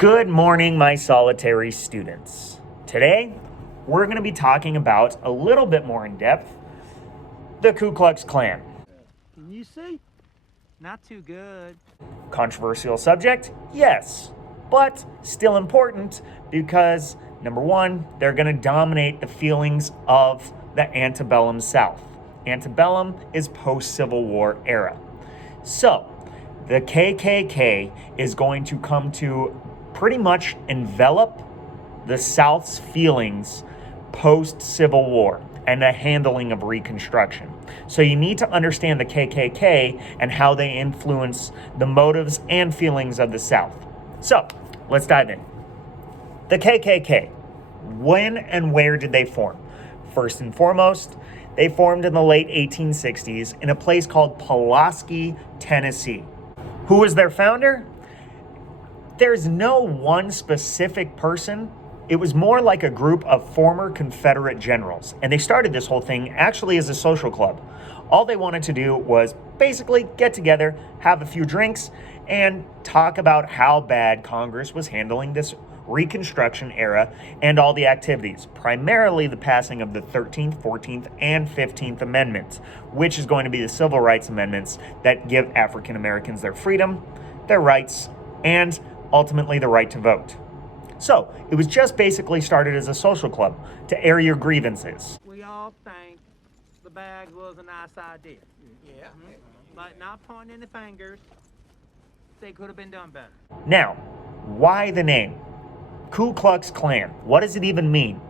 Good morning, my solitary students. Today, we're going to be talking about a little bit more in depth the Ku Klux Klan. Can you see? Not too good. Controversial subject? Yes, but still important because number one, they're going to dominate the feelings of the antebellum South. Antebellum is post-Civil War era. So, the KKK is going to come to pretty much envelop the South's feelings post-Civil War and the handling of Reconstruction. So you need to understand the KKK and how they influence the motives and feelings of the South. So let's dive in. The KKK, when and where did they form? First and foremost, they formed in the late 1860s in a place called Pulaski, Tennessee. Who was their founder? There's no one specific person. It was more like a group of former Confederate generals. And they started this whole thing actually as a social club. All they wanted to do was basically get together, have a few drinks, and talk about how bad Congress was handling this Reconstruction era and all the activities, primarily the passing of the 13th, 14th, and 15th Amendments, which is going to be the civil rights amendments that give African Americans their freedom, their rights, and ultimately the right to vote. So it was just basically started as a social club to air your grievances. We all think the bag was a nice idea. Yeah. But not pointing any fingers, they could have been done better. Now, why the name? Ku Klux Klan. What does it even mean?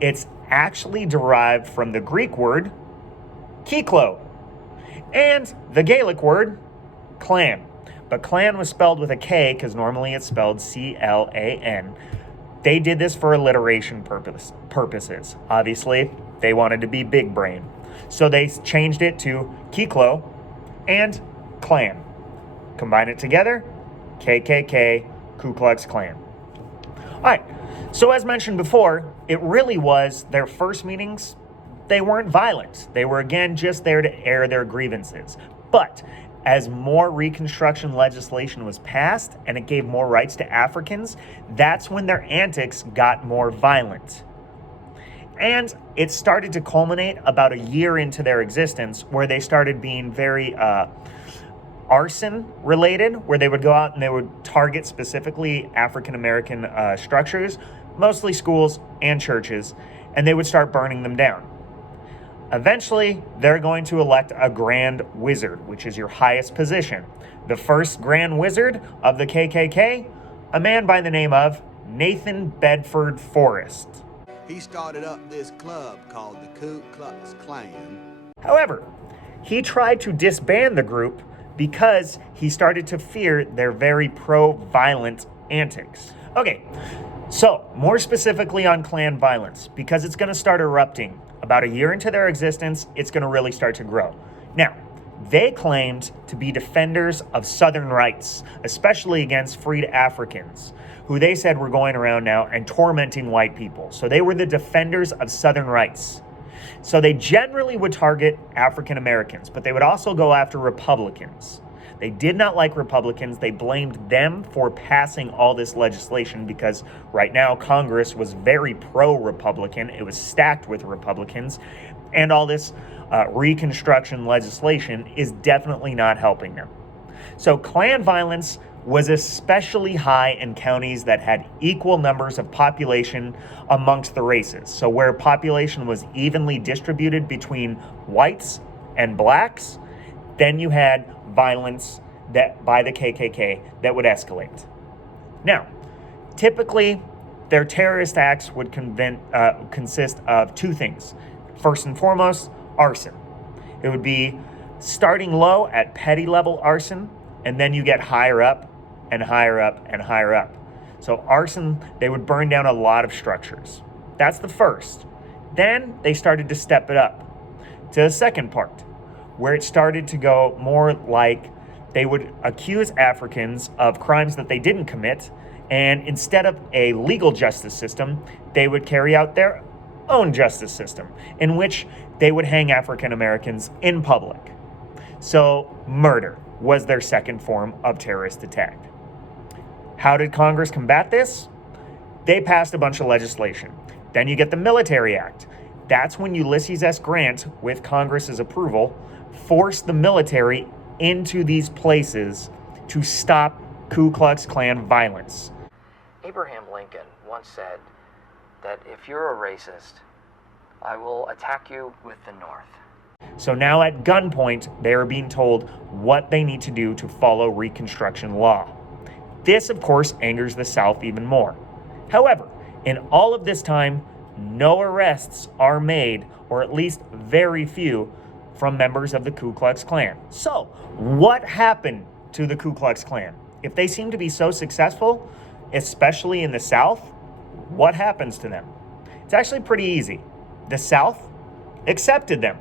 It's actually derived from the Greek word kiklo and the Gaelic word clan. But Klan was spelled with a K because normally it's spelled C-L-A-N. They did this for alliteration purposes. Obviously, they wanted to be big brain. So they changed it to Kiklo and Klan. Combine it together, KKK, Ku Klux Klan. All right, so as mentioned before, it really was their first meetings. They weren't violent. They were, again, just there to air their grievances. But as more Reconstruction legislation was passed and it gave more rights to Africans, that's when their antics got more violent. And it started to culminate about a year into their existence where they started being very arson related, where they would go out and they would target specifically African American structures, mostly schools and churches, and they would start burning them down. Eventually, they're going to elect a Grand Wizard, which is your highest position. The first Grand Wizard of the KKK, a man by the name of Nathan Bedford Forrest. He started up this club called the Ku Klux Klan. However, he tried to disband the group because he started to fear their very pro-violent antics. Okay, so more specifically on Klan violence, because it's going to start erupting. About a year into their existence, it's going to really start to grow. Now, they claimed to be defenders of Southern rights, especially against freed Africans, who they said were going around now and tormenting white people. So they were the defenders of Southern rights. So they generally would target African Americans, but they would also go after Republicans. They did not like Republicans. They blamed them for passing all this legislation because right now Congress was very pro-Republican. It was stacked with Republicans. And all this Reconstruction legislation is definitely not helping them. So Klan violence was especially high in counties that had equal numbers of population amongst the races. So where population was evenly distributed between whites and blacks, then you had violence that by the KKK that would escalate. Now, typically, their terrorist acts would consist of two things. First and foremost, arson. It would be starting low at petty level arson, and then you get higher up and higher up and higher up. So arson, they would burn down a lot of structures. That's the first. Then they started to step it up to the second part, where it started to go more like they would accuse Africans of crimes that they didn't commit, and instead of a legal justice system, they would carry out their own justice system, in which they would hang African Americans in public. So murder was their second form of terrorist attack. How did Congress combat this? They passed a bunch of legislation. Then you get the Military Act. That's when Ulysses S. Grant, with Congress's approval, forced the military into these places to stop Ku Klux Klan violence. Abraham Lincoln once said that if you're a racist, I will attack you with the North. So now at gunpoint, they are being told what they need to do to follow Reconstruction law. This, of course, angers the South even more. However, in all of this time, no arrests are made, or at least very few, from members of the Ku Klux Klan. So, what happened to the Ku Klux Klan? If they seem to be so successful, especially in the South, what happens to them? It's actually pretty easy. The South accepted them.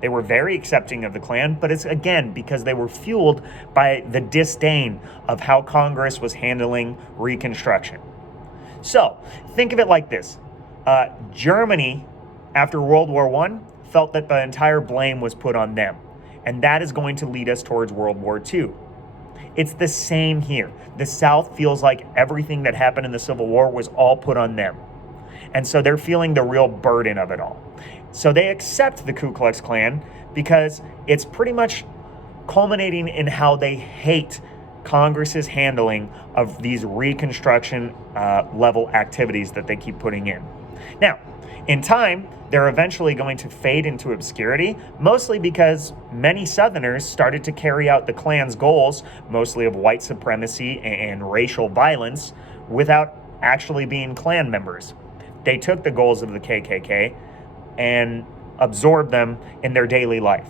They were very accepting of the Klan, but it's again because they were fueled by the disdain of how Congress was handling Reconstruction. So, think of it like this. Germany, after World War I, felt that the entire blame was put on them. And that is going to lead us towards World War II. It's the same here. The South feels like everything that happened in the Civil War was all put on them. And so they're feeling the real burden of it all. So they accept the Ku Klux Klan because it's pretty much culminating in how they hate Congress's handling of these Reconstruction level activities that they keep putting in. Now, in time, they're eventually going to fade into obscurity, mostly because many Southerners started to carry out the Klan's goals, mostly of white supremacy and racial violence, without actually being Klan members. They took the goals of the KKK and absorbed them in their daily life.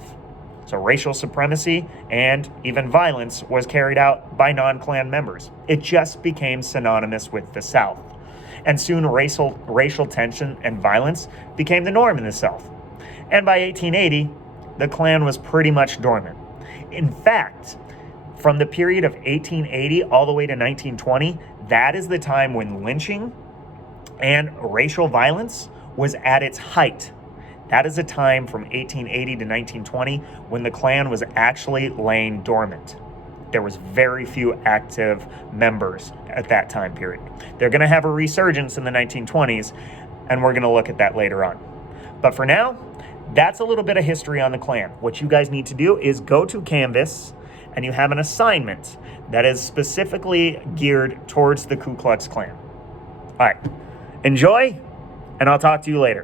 So racial supremacy and even violence was carried out by non-Klan members. It just became synonymous with the South. And soon racial tension and violence became the norm in the South. And by 1880, the Klan was pretty much dormant. In fact, from the period of 1880 all the way to 1920, that is the time when lynching and racial violence was at its height. That is a time from 1880 to 1920 when the Klan was actually laying dormant. There was very few active members at that time period. They're going to have a resurgence in the 1920s, and we're going to look at that later on. But for now, that's a little bit of history on the Klan. What you guys need to do is go to Canvas, and you have an assignment that is specifically geared towards the Ku Klux Klan. All right, enjoy, and I'll talk to you later.